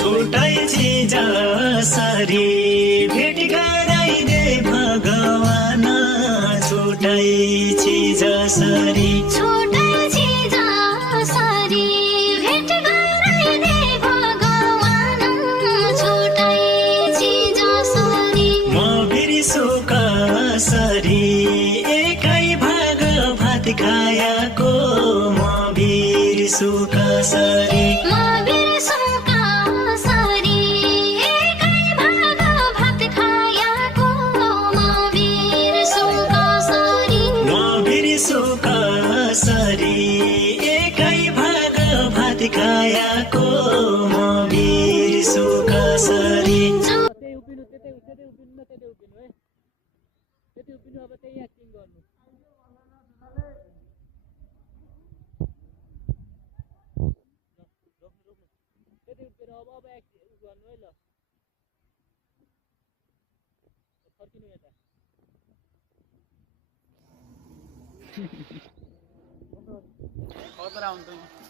छुट्टै जसरी भेट गराइदे भगवान छुट्टै जसरी छुट्टै जसरी भेट गराइदे भगवान छुट्टै जसरी म बिर्सु कसरी एकै भाग भात खायाको म बिर्सु कसरी म बिर्सु कसरी एकै भाग भात खायाको म बिर्सु कसरी म बिर्सु कसरी एकै भाग भात खायाको म बिर्सु कसरी त्यही उभिनु त्यतै उभिनु न त्यतै उभिनु है त्यतै उभिनु अब त्यही एक्टिङ गर्नु त्यतै उभिनु अब एक्टिङ गर्नु है ल फर्किनु यता खतरा हुन्छ